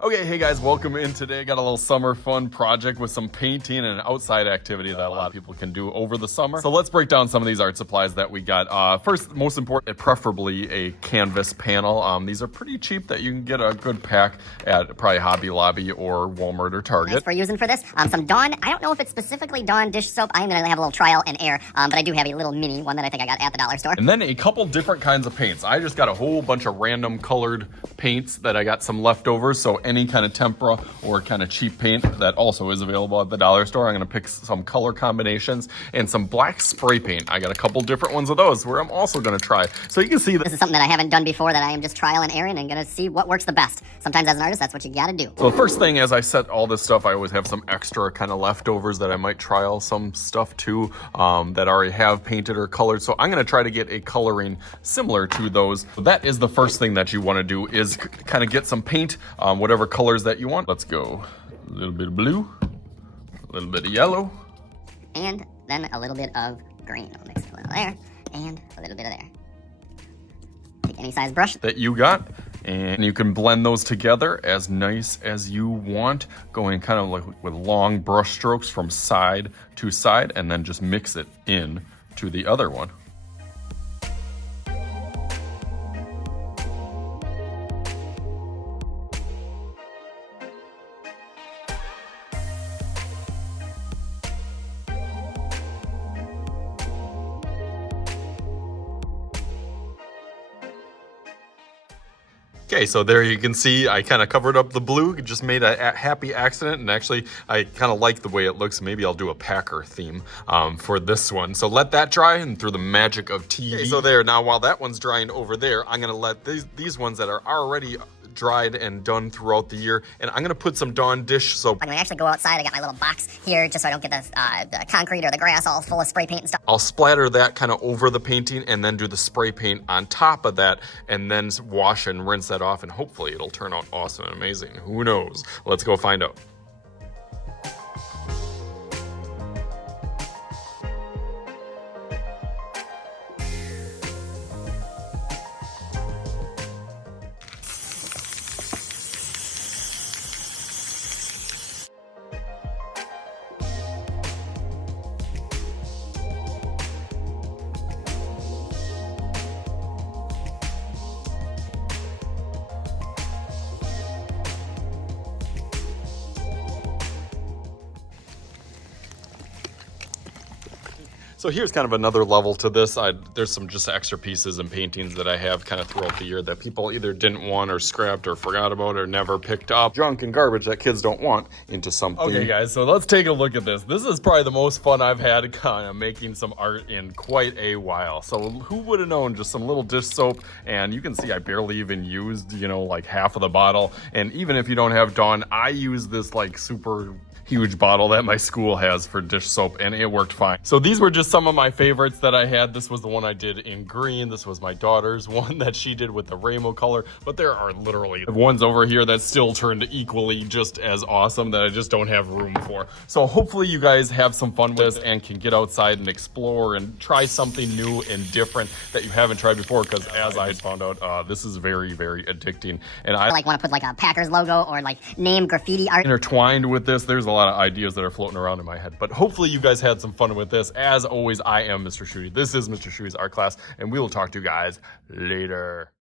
Okay, hey guys, welcome in today. Got a little summer fun project with some painting and an outside activity that a lot of people can do over the summer. So let's break down some of these art supplies that we got. First, most important, preferably a canvas panel. These are pretty cheap that you can get a good pack at probably Hobby Lobby or Walmart or Target. Nice for using for this. Some Dawn, I don't know if it's specifically Dawn dish soap. I'm gonna have a little trial and error, but I do have a little mini one that I think I got at the dollar store. And then a couple different kinds of paints. I just got a whole bunch of random colored paints that I got some leftovers, so any kind of tempera or kind of cheap paint that also is available at the dollar store. I'm gonna pick some color combinations and some black spray paint. I got a couple different ones of those where I'm also gonna try. So you can see This is something that I haven't done before, that I am just trial and error and gonna see what works the best. Sometimes as an artist, that's what you gotta do. So the first thing, as I set all this stuff, I always have some extra kind of leftovers that I might trial some stuff to that I already have painted or colored. So I'm gonna try to get a coloring similar to those. So that is the first thing that you wanna do, is kind of get some paint, whatever colors that you want. Let's go. A little bit of blue, a little bit of yellow. And then a little bit of green. I'll mix it a little there, and a little bit of there. Take any size brush that you got, and you can blend those together as nice as you want, going kind of like with long brush strokes from side to side, and then just mix it in to the other one. Okay, so there you can see I kind of covered up the blue, just made a happy accident, and actually I kind of like the way it looks. Maybe I'll do a Packer theme for this one. So let that dry, and through the magic of TV. Okay, so there, now while that one's drying over there, I'm gonna let these ones that are already dried and done throughout the year, and I'm gonna put some Dawn dish soap. I'm gonna actually go outside. I got my little box here just so I don't get the concrete or the grass all full of spray paint and stuff. I'll splatter that kind of over the painting and then do the spray paint on top of that, and then wash and rinse that off, and hopefully it'll turn out awesome and amazing. Who knows? Let's go find out. So here's kind of another level to this. There's some just extra pieces and paintings that I have kind of throughout the year that people either didn't want or scrapped or forgot about or never picked up. Junk and garbage that kids don't want into something. Okay guys, so let's take a look at this. This is probably the most fun I've had kind of making some art in quite a while. So who would have known, just some little dish soap, and you can see I barely even used, you know, like half of the bottle. And even if you don't have Dawn, I use this like super huge bottle that my school has for dish soap, and it worked fine. So these were just some of my favorites that I had. This was the one I did in green. This was my daughter's one that she did with the rainbow color, but there are literally ones over here that still turned equally just as awesome that I just don't have room for. So hopefully you guys have some fun with this and can get outside and explore and try something new and different that you haven't tried before, because as I found out, this is very, very addicting. And I like want to put like a Packers logo or like name graffiti art intertwined with this. There's a lot of ideas that are floating around in my head, but hopefully you guys had some fun with this. As always, I am Mr. Shooty. This is Mr. Shooty's art class, and we will talk to you guys later.